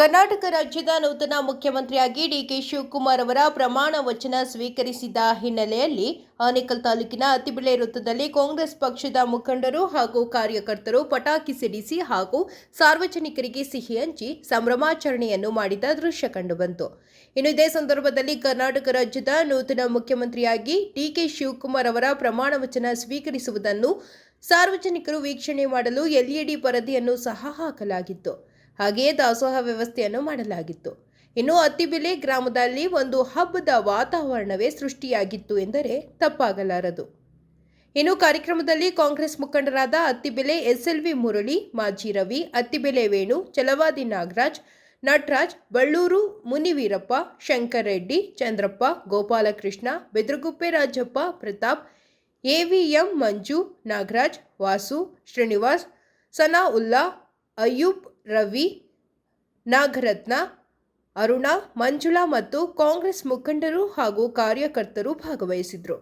ಕರ್ನಾಟಕ ರಾಜ್ಯದ ನೂತನ ಮುಖ್ಯಮಂತ್ರಿಯಾಗಿ ಡಿಕೆ ಶಿವಕುಮಾರ್ ಅವರ ಪ್ರಮಾಣ ವಚನ ಸ್ವೀಕರಿಸಿದ ಹಿನ್ನೆಲೆಯಲ್ಲಿ ಆನೇಕಲ್ ತಾಲೂಕಿನ ಅತ್ತಿಬೆಲೆ ವೃತ್ತದಲ್ಲಿ ಕಾಂಗ್ರೆಸ್ ಪಕ್ಷದ ಮುಖಂಡರು ಹಾಗೂ ಕಾರ್ಯಕರ್ತರು ಪಟಾಕಿ ಸಿಡಿಸಿ ಹಾಗೂ ಸಾರ್ವಜನಿಕರಿಗೆ ಸಿಹಿ ಹಂಚಿ ಸಂಭ್ರಮಾಚರಣೆಯನ್ನು ಮಾಡಿದ ದೃಶ್ಯ ಕಂಡುಬಂತು. ಇನ್ನು ಇದೇ ಸಂದರ್ಭದಲ್ಲಿ ಕರ್ನಾಟಕ ರಾಜ್ಯದ ನೂತನ ಮುಖ್ಯಮಂತ್ರಿಯಾಗಿ ಡಿಕೆ ಶಿವಕುಮಾರ್ ಅವರ ಪ್ರಮಾಣ ವಚನ ಸ್ವೀಕರಿಸುವುದನ್ನು ಸಾರ್ವಜನಿಕರು ವೀಕ್ಷಣೆ ಮಾಡಲು ಎಲ್ಇಡಿ ಪರದೆಯನ್ನು ಸಹ ಹಾಕಲಾಗಿತ್ತು. ಹಾಗೆಯೇ ದಾಸೋಹ ವ್ಯವಸ್ಥೆಯನ್ನು ಮಾಡಲಾಗಿತ್ತು. ಇನ್ನು ಅತ್ತಿಬೆಲೆ ಗ್ರಾಮದಲ್ಲಿ ಒಂದು ಹಬ್ಬದ ವಾತಾವರಣವೇ ಸೃಷ್ಟಿಯಾಗಿತ್ತು ಎಂದರೆ ತಪ್ಪಾಗಲಾರದು. ಇನ್ನು ಕಾರ್ಯಕ್ರಮದಲ್ಲಿ ಕಾಂಗ್ರೆಸ್ ಮುಖಂಡರಾದ ಅತ್ತಿಬೆಲೆ ಎಸ್ಎಲ್ವಿ ಮುರಳಿ, ಮಾಜಿ ರವಿ, ಅತ್ತಿಬೆಲೆ ವೇಣು, ಚಲವಾದಿ ನಾಗರಾಜ್, ನಟರಾಜ್, ಬಳ್ಳೂರು ಮುನಿವೀರಪ್ಪ, ಶಂಕರ್ ರೆಡ್ಡಿ, ಚಂದ್ರಪ್ಪ, ಗೋಪಾಲಕೃಷ್ಣ, ಬೆದ್ರಗುಪ್ಪೆ ರಾಜಪ್ಪ, ಪ್ರತಾಪ್, ಎವಿಎಂ ಮಂಜು, ನಾಗರಾಜ್, ವಾಸು, ಶ್ರೀನಿವಾಸ್, ಸನಾಉಲ್ಲಾ, ಅಯ್ಯೂಬ್, ರವಿ, ನಾಗರತ್ನ, ಅರುಣಾ, ಮಂಜುಳಾ ಮತ್ತು ಕಾಂಗ್ರೆಸ್ ಮುಖಂಡರು ಹಾಗೂ ಕಾರ್ಯಕರ್ತರು ಭಾಗವಹಿಸಿದರು.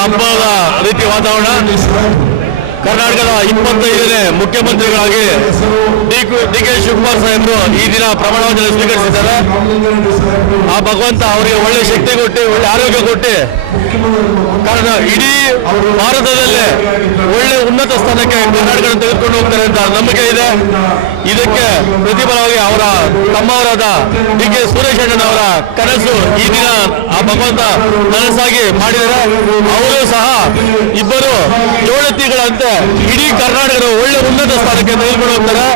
ಹಬ್ಬದ ರೀತಿ ವಾತಾವರಣ. ಕರ್ನಾಟಕದ 25ನೇ ಮುಖ್ಯಮಂತ್ರಿಗಳಾಗಿ ಡಿ ಕೆ ಶಿವಕುಮಾರ್ ಸಾಹೇಬರು ಈ ದಿನ ಪ್ರಮಾಣ ವಚನ ಸ್ವೀಕರಿಸಿದ್ದಾರೆ. ಆ ಭಗವಂತ ಅವರಿಗೆ ಒಳ್ಳೆ ಶಕ್ತಿ ಕೊಟ್ಟು ಒಳ್ಳೆ ಆರೋಗ್ಯ ಕೊಟ್ಟು ಕಾರಣ ಇಡೀ ಭಾರತದಲ್ಲೇ ಒಳ್ಳೆ ಉನ್ನತ ಸ್ಥಾನಕ್ಕೆ ಕರ್ನಾಟಕ ತೆಗೆದುಕೊಂಡು ಹೋಗ್ತಾರೆ ಅಂತ ನಂಬಿಕೆ ಇದೆ. ಇದಕ್ಕೆ ಪ್ರತಿಫಲವಾಗಿ ಅವರ ತಮ್ಮವರಾದ ಡಿ ಕೆ ಸುರೇಶ್ ಅಣ್ಣನವರ ಕನಸು ಈ ದಿನ ಆ ಭಗವಂತ ನನಸಾಗಿ ಮಾಡಿದರೆ. ಅವರು ಸಹ ಇಬ್ಬರು ಜೋಡತಿಗಳಂತೆ ಇಡೀ ಕರ್ನಾಟಕದ ಒಳ್ಳೆ ಉನ್ನತ ಸ್ಥಾನಕ್ಕೆ ತೆಗೆದುಕೊಂಡು ಹೋಗ್ತಾರೆ.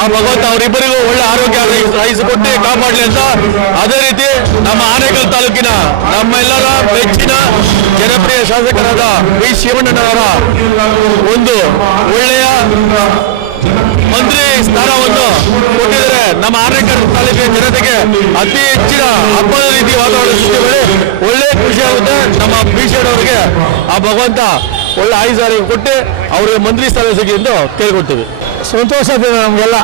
ಆ ಭಗವಂತ ಅವರಿಬ್ಬರಿಗೂ ಒಳ್ಳೆ ಆರೋಗ್ಯ ವಹಿಸಿಕೊಟ್ಟು ಕಾಪಾಡಲಿ ಅಂತ. ಅದೇ ರೀತಿ ನಮ್ಮ ಆನೇಕಲ್ ತಾಲೂಕಿನ ನಮ್ಮೆಲ್ಲರ ಮೆಚ್ಚಿನ ಜನಪ್ರಿಯ ಶಾಸಕರಾದ ವಿ ಶಿವಣ್ಣನವರ ಒಂದು ಒಳ್ಳೆಯ ಮಂತ್ರಿ ಸ್ಥಾನವನ್ನು ಕೊಟ್ಟಿದ್ದಾರೆ. ನಮ್ಮ ಆನೇಕಲ್ ತಾಲೂಕಿನ ಜನತೆಗೆ ಅತಿ ಹೆಚ್ಚಿನ ಹಬ್ಬದ ರೀತಿ ವಾತಾವರಣ ಸೃಷ್ಟಿ ಮಾಡಿ ಒಳ್ಳೆ ಖುಷಿ ಆಗುತ್ತೆ. ನಮ್ಮ ಬಿ ಅವರಿಗೆ ಆ ಭಗವಂತ ಒಳ್ಳೆ ಆಯುಧಾರಿಗೆ ಕೊಟ್ಟು ಅವರಿಗೆ ಮಂತ್ರಿ ಸ್ಥಾನ ಸಿಗಿ ಎಂದು ಕೇಳಿಕೊಡ್ತೀವಿ. ಸಂತೋಷದಿಂದ ನಮಗೆಲ್ಲ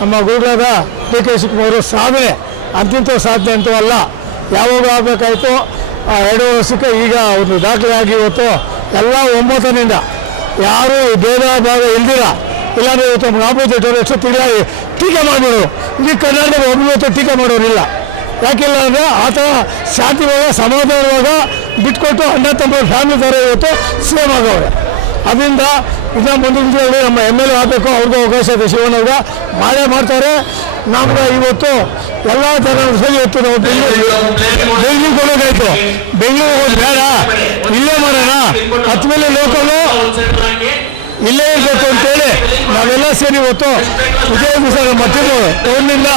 ನಮ್ಮ ಗುರುಗಳಾದ ಡಿ ಕೆ ಶಿವಕುಮಾರ್ ಸಾಧನೆ ಅಂತಿಂತ ಸಾಧನೆ ಅಂತೂ ಅಲ್ಲ, ಯಾವಾಗ ಆಗಬೇಕಾಯ್ತು 2 ವರ್ಷಕ್ಕೆ ಈಗ ಒಂದು ದಾಖಲೆಯಾಗಿ ಇವತ್ತು ಎಲ್ಲ ಒಮ್ಮತನಿಂದ ಯಾರೂ ಭೇದ ಭಾಗ ಇಲ್ದಿರ, ಇಲ್ಲಾಂದರೆ ಇವತ್ತು ಆಪೋಸಿಟ್ ಅವರು ಎಷ್ಟೊತ್ತಿಲ್ಲ ಟೀಕೆ ಮಾಡಿಬಿಡೋರು. ಇಡೀ ಕರ್ನಾಟಕದ ಒಬ್ಬರು ಟೀಕೆ ಮಾಡೋರಿಲ್ಲ. ಯಾಕಿಲ್ಲ ಅಂದರೆ ಆ ಥರ ಶಾಂತಿವಾಗ ಸಮಾಧಾನವಾಗ ಬಿಟ್ಕೊಟ್ಟು ಅಣ್ಣ ತಮ್ಮ ಫ್ಯಾಮಿಲಿ ಥರ ಇವತ್ತು ಸೇಮ್ ಆಗವ್ರೆ. ಅದರಿಂದ ಇದನ್ನ ಮುಂದಿನ ದಿನಗಳಲ್ಲಿ ನಮ್ಮ MLA ಆಗಬೇಕು, ಅವ್ರಿಗೂ ಅವಕಾಶ ಇದೆ. ಶಿವಣ್ಣವ್ರಿಗೆ ಮಾಡೇ ಮಾಡ್ತಾರೆ. ನಮ್ಗೆ ಇವತ್ತು ಎಲ್ಲ ಥರ ಇವತ್ತು ನಾವು ಬೆಂಗಳೂರು ಕೊಡೋದಾಯ್ತು. ಬೆಂಗಳೂರು ಹೋಗಿ ಬೇಡ, ಇಲ್ಲೇ ಮಾಡೋಣ, ಹತ್ತ ಮೇಲೆ ಲೋಕಲು ಇಲ್ಲೇ ಇರಬೇಕು ಅಂತೇಳಿ ನಾವೆಲ್ಲ ಸೇರಿ ಇವತ್ತು ಇದೇ ದಿವಸ ನಮ್ಮ ಟೌನ್ನಿಂದ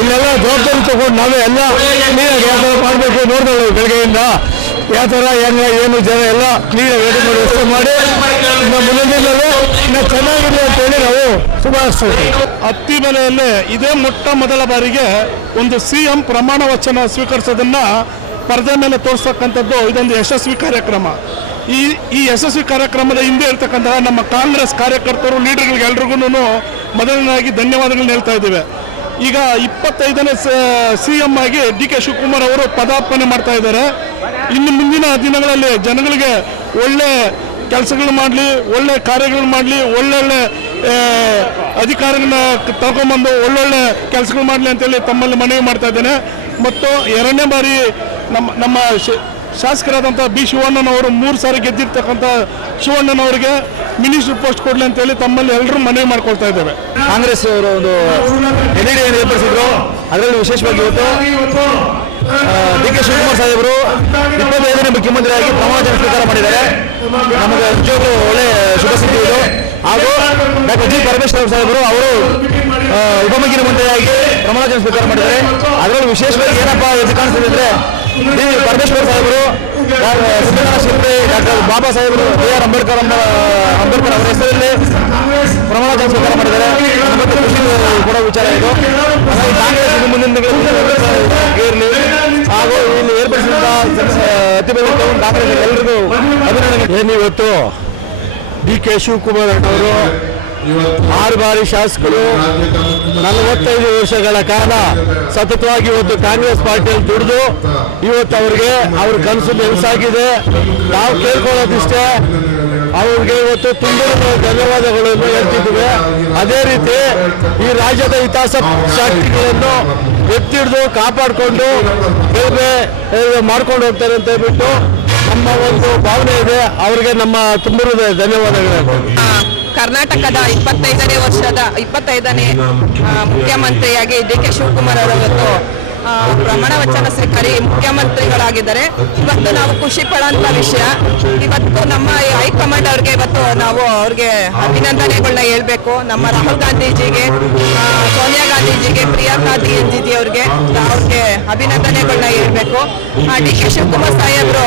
ಇಲ್ಲೆಲ್ಲ ಜವಾಬ್ದಾರಿ ತಗೊಂಡು ನಾವೇ ಎಲ್ಲ ಕ್ಲೀನಾಗಿ ಯಾವ ಥರ ಮಾಡಬೇಕು ನೋಡಿದಳು. ಬೆಳಗ್ಗೆಯಿಂದ ಯಾವ ಥರ ಹೆಂಗೆ ಏನು ಜನ ಎಲ್ಲ ಕ್ಲೀನಾಗಿ ರೆಡಿ ಮಾಡಿ ವ್ಯವಸ್ಥೆ ಮಾಡಿ ನಮ್ಮ ಮುಂದಿನ ದಿನದಲ್ಲಿ ನಾವು ಚೆನ್ನಾಗಿರಲಿ ಅಂತೇಳಿ ನಾವು ಶುಭಾಶಿಸ್ತೀವಿ. ಅತ್ತಿಬೆಲೆಯಲ್ಲೇ ಇದೇ ಮೊದಲ ಬಾರಿಗೆ ಒಂದು CM ಪ್ರಮಾಣ ವಚನ ಸ್ವೀಕರಿಸೋದನ್ನ ಪರದೆ ಮೇಲೆ ತೋರಿಸ್ತಕ್ಕಂಥದ್ದು ಇದೊಂದು ಯಶಸ್ವಿ ಕಾರ್ಯಕ್ರಮ. ಈ ಯಶಸ್ವಿ ಕಾರ್ಯಕ್ರಮದ ಹಿಂದೆ ಇರ್ತಕ್ಕಂತಹ ನಮ್ಮ ಕಾಂಗ್ರೆಸ್ ಕಾರ್ಯಕರ್ತರು ಲೀಡರ್ಗಳಿಗೆ ಎಲ್ರಿಗೂ ಮೊದಲನೇದಾಗಿ ಧನ್ಯವಾದಗಳನ್ನ ಹೇಳ್ತಾ ಇದ್ದೇವೆ. ಈಗ 25ನೇ CM ಆಗಿ ಡಿ ಕೆ ಶಿವಕುಮಾರ್ ಅವರು ಪದಾರ್ಪಣೆ ಮಾಡ್ತಾ ಇದ್ದಾರೆ. ಇನ್ನು ಮುಂದಿನ ದಿನಗಳಲ್ಲಿ ಜನಗಳಿಗೆ ಒಳ್ಳೆ ಕೆಲಸಗಳು ಮಾಡಲಿ, ಒಳ್ಳೆ ಕಾರ್ಯಗಳು ಮಾಡಲಿ, ಒಳ್ಳೊಳ್ಳೆ ಅಧಿಕಾರಿಗಳನ್ನ ತಗೊಂಬಂದು ಒಳ್ಳೊಳ್ಳೆ ಕೆಲಸಗಳು ಮಾಡಲಿ ಅಂತೇಳಿ ತಮ್ಮಲ್ಲಿ ಮನವಿ ಮಾಡ್ತಾ ಇದ್ದೇನೆ. ಮತ್ತು 2ನೇ ಬಾರಿ ನಮ್ಮ ಶಾಸಕರಾದಂಥ ಬಿ ಶಿವಣ್ಣನವರು 3 ಸಾರಿ ಗೆದ್ದಿರ್ತಕ್ಕಂಥ ಶಿವಣ್ಣನವರಿಗೆ ಮಿನಿಸ್ಟರ್ ಪೋಸ್ಟ್ ಕೊಡಲಿ ಅಂತೇಳಿ ತಮ್ಮಲ್ಲಿ ಎಲ್ಲರೂ ಮನವಿ ಮಾಡ್ಕೊಳ್ತಾ ಇದ್ದೇವೆ. ಕಾಂಗ್ರೆಸ್ ಅವರು ಒಂದು LED ಏರ್ಪಡಿಸಿದ್ರು. ಅದರಲ್ಲಿ ವಿಶೇಷವಾಗಿ ಇವತ್ತು ಡಿ ಕೆ ಶಿವಕುಮಾರ್ ಸಾಹೇಬರು 25ನೇ ಮುಖ್ಯಮಂತ್ರಿಯಾಗಿ ಪ್ರಮಾಣ ವಚನ ಸ್ವೀಕಾರ ಮಾಡಿದ್ದಾರೆ. ನಮಗೆ ನಿಜವಾಗ್ಲೂ ಒಳ್ಳೆ ಶುಭ ಸುದ್ದಿ ಇದು. ಹಾಗೂ ಡಾಕ್ಟರ್ ಜಿ ಪರಮೇಶ್ವರ್ ಸಾಹೇಬರು ಅವರು ಉಪಮುಖ್ಯಮಂತ್ರಿಯಾಗಿ ಪ್ರಮಾಣ ವಚನ ಸ್ವೀಕಾರ ಮಾಡಿದ್ದಾರೆ. ಅದರಲ್ಲಿ ವಿಶೇಷವಾಗಿ ಏನಪ್ಪ ಎದ್ದು ಕಾಣಿಸ್ತಿದೆ ಅಂದರೆ ಡಿ ಪರಮೇಶ್ವರ್ ಸಾಹೇಬರು ಸಿದ್ದರಾಮ ಶಿಲ್ಪಿ ಡಾಕ್ಟರ್ ಬಾಬಾ ಸಾಹೇಬರು AR ಅಂಬೇಡ್ಕರ್ ಅವರ ಹೆಸರಲ್ಲಿ ಪ್ರಮಾಣ ವಚನ ಸ್ವೀಕಾರ ಮಾಡಿದ್ದಾರೆ. ನಮಗೆ ಖುಷಿ ಕೊಡೋ ವಿಚಾರ ಇದು. ಹಾಗಾಗಿ ಕಾಂಗ್ರೆಸ್ ಮುಂದಿನ ಇರಲಿ ಹಾಗೂ ಇಲ್ಲಿ ಏರ್ಪಡಿಸಿದ ಅತಿಬೆಲೆ ಕಾಂಗ್ರೆಸ್ ಎಲ್ಲರಿಗೂ ಅಭಿನಂದನೆ. ಏನಿವತ್ತು ಡಿ ಕೆ ಶಿವಕುಮಾರ್ ಅವರು 6 ಬಾರಿ ಶಾಸಕರು, 45 ವರ್ಷಗಳ ಕಾಲ ಸತತವಾಗಿ ಇವತ್ತು ಕಾಂಗ್ರೆಸ್ ಪಾರ್ಟಿಯಲ್ಲಿ ದುಡಿದು ಇವತ್ತು ಅವ್ರ ಕನಸು ನೆನಸಾಗಿದೆ. ನಾವು ಕೇಳ್ಕೊಳ್ಳೋದಿಷ್ಟೇ, ಅವ್ರಿಗೆ ಇವತ್ತು ತುಂಬ ಧನ್ಯವಾದಗಳನ್ನು ಹೇಳ್ತಿದ್ದೇವೆ. ಅದೇ ರೀತಿ ಈ ರಾಜ್ಯದ ಹಿತಾಸಕ್ತಿಗಳನ್ನು ಎತ್ತಿಡಿದು ಕಾಪಾಡಿಕೊಂಡು ಬೇರೆ ಮಾಡ್ಕೊಂಡು ಹೋಗ್ತಾರೆ ಅಂತ ಹೇಳ್ಬಿಟ್ಟು ನಮ್ಮ ಒಂದು ಭಾವನೆ ಇದೆ. ಅವ್ರಿಗೆ ನಮ್ಮ ತುಂಬ ಧನ್ಯವಾದಗಳು. ಕರ್ನಾಟಕದ 25ನೇ ಮುಖ್ಯಮಂತ್ರಿಯಾಗಿ ಡಿ ಕೆ ಶಿವಕುಮಾರ್ ಅವರು ಇವತ್ತು ಪ್ರಮಾಣ ವಚನ ಸ್ವೀಕಾರಿ ಮುಖ್ಯಮಂತ್ರಿಗಳಾಗಿದ್ದಾರೆ. ಇವತ್ತು ನಾವು ಖುಷಿ ಪಡುವಂತ ವಿಷಯ. ಇವತ್ತು ನಮ್ಮ ಹೈಕಮಾಂಡ್ ಅವ್ರಿಗೆ ಇವತ್ತು ನಾವು ಅವ್ರಿಗೆ ಅಭಿನಂದನೆಗಳನ್ನ ಹೇಳ್ಬೇಕು. ನಮ್ಮ ರಾಹುಲ್ ಗಾಂಧೀಜಿಗೆ, ಸೋನಿಯಾ ಗಾಂಧೀಜಿಗೆ, ಪ್ರಿಯಾಂಕಾ ಗಾಂಧೀಜಿ ಅವ್ರಿಗೆ ಅಭಿನಂದನೆಗಳನ್ನ ಹೇಳ್ಬೇಕು. ಡಿ ಕೆ ಶಿವಕುಮಾರ್ ಸಾಹೇಬರು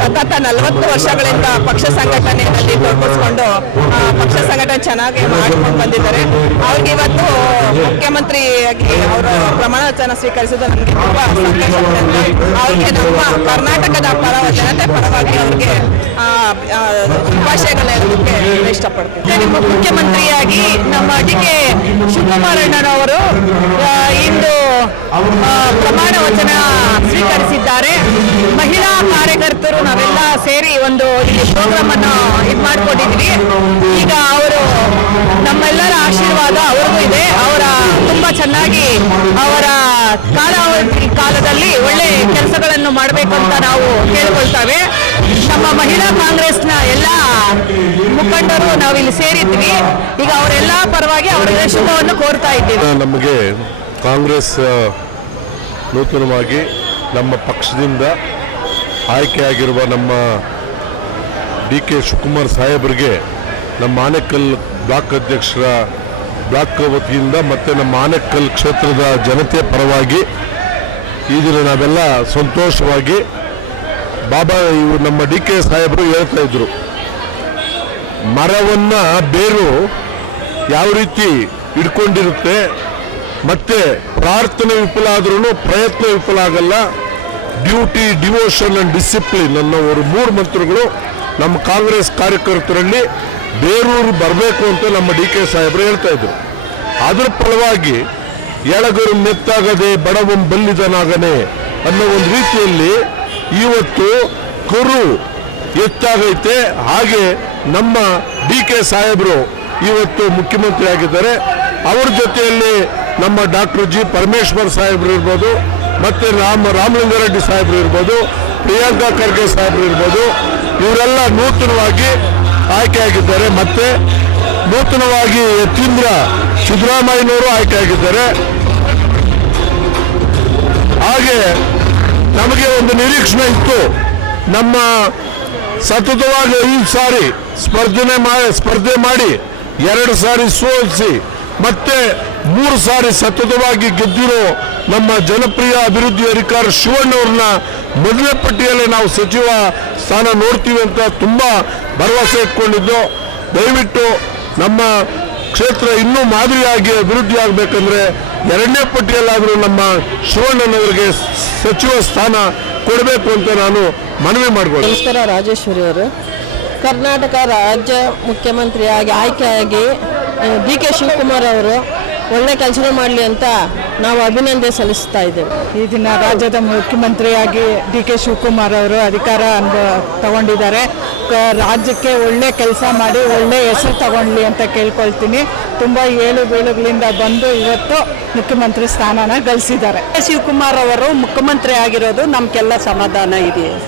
ಸತತ 40 ವರ್ಷಗಳಿಂದ ಪಕ್ಷ ಸಂಘಟನೆಯಲ್ಲಿ ತೊಡಗಿಸ್ಕೊಂಡು ಪಕ್ಷ ಸಂಘಟನೆ ಚೆನ್ನಾಗಿ ಮಾಡಿಕೊಂಡು ಬಂದಿದ್ದಾರೆ. ಅವ್ರಿಗೆ ಇವತ್ತು ಮುಖ್ಯಮಂತ್ರಿಯಾಗಿ ಅವರು ಪ್ರಮಾಣ ವಚನ ಸ್ವೀಕರಿಸಿದ್ದು ನಮಗೆ ತುಂಬಾ ಸಂತೋಷ. ಅವ್ರಿಗೆ ನಮ್ಮ ಕರ್ನಾಟಕದ ಜನತೆ ಪರವಾಗಿ ಅವ್ರಿಗೆ ಶುಭಾಶಯಗಳನ್ನ ಹೇಳೋದಕ್ಕೆ ಇಷ್ಟಪಡ್ತೀನಿ. ನಿಮ್ಮ ಮುಖ್ಯಮಂತ್ರಿಯಾಗಿ ನಮ್ಮ ಡಿ ಕೆ ಶಿವಕುಮಾರ್ ಅಣ್ಣನವರು ಇಂದು ಪ್ರಮಾಣ ವಚನ ಸ್ವೀಕರಿಸಿದ್ದಾರೆ. ಮಹಿಳಾ ಕಾರ್ಯಕರ್ತರು ಕಾರ್ಯಕರ್ತರು ನಾವೆಲ್ಲ ಸೇರಿ ಒಂದು ಪ್ರೋಗ್ರಾಮ್ ಅನ್ನು ಇದು ಮಾಡ್ಕೊಂಡಿದ್ವಿ. ಈಗ ಅವರು ನಮ್ಮೆಲ್ಲರ ಆಶೀರ್ವಾದ ಅವ್ರಿಗೂ ಇದೆ. ಅವರ ತುಂಬಾ ಚೆನ್ನಾಗಿ ಅವರ ಕಾಲದಲ್ಲಿ ಒಳ್ಳೆ ಕೆಲಸಗಳನ್ನು ಮಾಡಬೇಕು ಅಂತ ನಾವು ಕೇಳ್ಕೊಳ್ತೇವೆ. ನಮ್ಮ ಮಹಿಳಾ ಕಾಂಗ್ರೆಸ್ನ ಎಲ್ಲ ಮುಖಂಡರು ನಾವಿಲ್ಲಿ ಸೇರಿದ್ವಿ. ಈಗ ಅವರೆಲ್ಲ ಪರವಾಗಿ ಅವರಿಗೆ ಶುಭವನ್ನು ಕೋರ್ತಾ ಇದ್ದೀವಿ. ನಮಗೆ ಕಾಂಗ್ರೆಸ್ ನೂತನವಾಗಿ ನಮ್ಮ ಪಕ್ಷದಿಂದ ಆಯ್ಕೆಯಾಗಿರುವ ನಮ್ಮ DK ಶಿವಕುಮಾರ್ ಸಾಹೇಬರಿಗೆ ನಮ್ಮ ಆನೇಕಲ್ ಬ್ಲಾಕ್ ಅಧ್ಯಕ್ಷರ ಬ್ಲಾಕ್ ವತಿಯಿಂದ ಮತ್ತು ನಮ್ಮ ಆನೇಕಲ್ ಕ್ಷೇತ್ರದ ಜನತೆ ಪರವಾಗಿ ಈ ದಿನ ನಾವೆಲ್ಲ ಸಂತೋಷವಾಗಿ ಇವರು ನಮ್ಮ DK ಸಾಹೇಬರು ಹೇಳ್ತಾ ಇದ್ರು, ಮರವನ್ನ ಬೇರು ಯಾವ ರೀತಿ ಹಿಡ್ಕೊಂಡಿರುತ್ತೆ ಮತ್ತೆ ಪ್ರಾರ್ಥನೆ ವಿಫಲ ಆದ್ರೂ ಪ್ರಯತ್ನ ವಿಫಲ ಆಗಲ್ಲ. ಡ್ಯೂಟಿ, ಡಿವೋಷನ್ ಅಂಡ್ ಡಿಸಿಪ್ಲಿನ್ ಅನ್ನೋ ಒಂದು 3 ಮಂತ್ರಗಳು ನಮ್ಮ ಕಾಂಗ್ರೆಸ್ ಕಾರ್ಯಕರ್ತರಲ್ಲಿ ಬೇರೂರು ಬರಬೇಕು ಅಂತ ನಮ್ಮ DK ಸಾಹೇಬರು ಹೇಳ್ತಾ ಇದ್ರು. ಅದರ ಫಲವಾಗಿ ಎಳಗರು ಮೆತ್ತಾಗದೆ ಬಡವಂ ಬಲ್ಲಿದನಾಗನೆ ಅನ್ನೋ ಒಂದು ರೀತಿಯಲ್ಲಿ ಇವತ್ತು ಕರು ಎತ್ತಾಗೈತೆ. ಹಾಗೆ ನಮ್ಮ DK ಸಾಹೇಬರು ಇವತ್ತು ಮುಖ್ಯಮಂತ್ರಿ ಆಗಿದ್ದಾರೆ. ಅವ್ರ ಜೊತೆಯಲ್ಲಿ ನಮ್ಮ ಡಾಕ್ಟರ್ G ಪರಮೇಶ್ವರ್ ಸಾಹೇಬರು ಇರ್ಬೋದು, ಮತ್ತೆ ರಾಮಲಿಂಗಾರೆಡ್ಡಿ ಸಾಹೇಬರು ಇರ್ಬೋದು, ಪ್ರಿಯಾಂಕಾ ಖರ್ಗೆ ಸಾಹೇಬರು ಇರ್ಬೋದು, ಇವರೆಲ್ಲ ನೂತನವಾಗಿ ಆಯ್ಕೆಯಾಗಿದ್ದಾರೆ. ಮತ್ತೆ ನೂತನವಾಗಿ ಯತೀಂದ್ರ ಸಿದ್ದರಾಮಯ್ಯನವರು ಆಯ್ಕೆಯಾಗಿದ್ದಾರೆ. ಹಾಗೆ ನಮಗೆ ಒಂದು ನಿರೀಕ್ಷಣೆ ಇತ್ತು, ನಮ್ಮ ಸತತವಾಗಿ 5 ಸಾರಿ ಸ್ಪರ್ಧೆ ಮಾಡಿ 2 ಸಾರಿ ಸೋಲಿಸಿ ಮತ್ತೆ 3 ಸಾರಿ ಸತತವಾಗಿ ಗೆದ್ದಿರೋ ನಮ್ಮ ಜನಪ್ರಿಯ ಅಭಿವೃದ್ಧಿ ಅಧಿಕಾರಿ ಶಿವಣ್ಣವ್ರನ್ನ ಮೊದಲನೇ ಪಟ್ಟಿಯಲ್ಲಿ ನಾವು ಸಚಿವ ಸ್ಥಾನ ನೋಡ್ತೀವಿ ಅಂತ ತುಂಬಾ ಭರವಸೆ ಇಟ್ಕೊಂಡಿದ್ದು. ದಯವಿಟ್ಟು ನಮ್ಮ ಕ್ಷೇತ್ರ ಇನ್ನೂ ಮಾದರಿಯಾಗಿ ಅಭಿವೃದ್ಧಿ ಆಗಬೇಕಂದ್ರೆ 2ನೇ ಪಟ್ಟಿಯಲ್ಲಾದರೂ ನಮ್ಮ ಶಿವಣ್ಣನವರಿಗೆ ಸಚಿವ ಸ್ಥಾನ ಕೊಡಬೇಕು ಅಂತ ನಾನು ಮನವಿ ಮಾಡ್ಬೋದು. ನಮಸ್ಕಾರ, ರಾಜೇಶ್ವರಿ ಅವರು. ಕರ್ನಾಟಕ ರಾಜ್ಯ ಮುಖ್ಯಮಂತ್ರಿಯಾಗಿ ಆಯ್ಕೆಯಾಗಿ DK ಶಿವಕುಮಾರ್ ಅವರು ಒಳ್ಳೆ ಕೆಲಸ ಮಾಡಲಿ ಅಂತ ನಾವು ಅಭಿನಂದನೆ ಸಲ್ಲಿಸ್ತಾ ಇದ್ದೇವೆ. ಈ ದಿನ ರಾಜ್ಯದ ಮುಖ್ಯಮಂತ್ರಿಯಾಗಿ DK ಶಿವಕುಮಾರ್ ಅವರು ಅಧಿಕಾರ ತಗೊಂಡಿದ್ದಾರೆ. ರಾಜ್ಯಕ್ಕೆ ಒಳ್ಳೆ ಕೆಲಸ ಮಾಡಿ ಒಳ್ಳೆ ಹೆಸರು ತಗೊಳ್ಳಿ ಅಂತ ಕೇಳ್ಕೊಳ್ತೀನಿ. ತುಂಬ ಏಳು ಬೀಳುಗಳಿಂದ ಬಂದು ಇವತ್ತು ಮುಖ್ಯಮಂತ್ರಿ ಸ್ಥಾನನ ಗಳಿಸಿದ್ದಾರೆ. ಶಿವಕುಮಾರ್ ಅವರು ಮುಖ್ಯಮಂತ್ರಿ ಆಗಿರೋದು ನಮಗೆಲ್ಲ ಸಮಾಧಾನ ಇದೆ.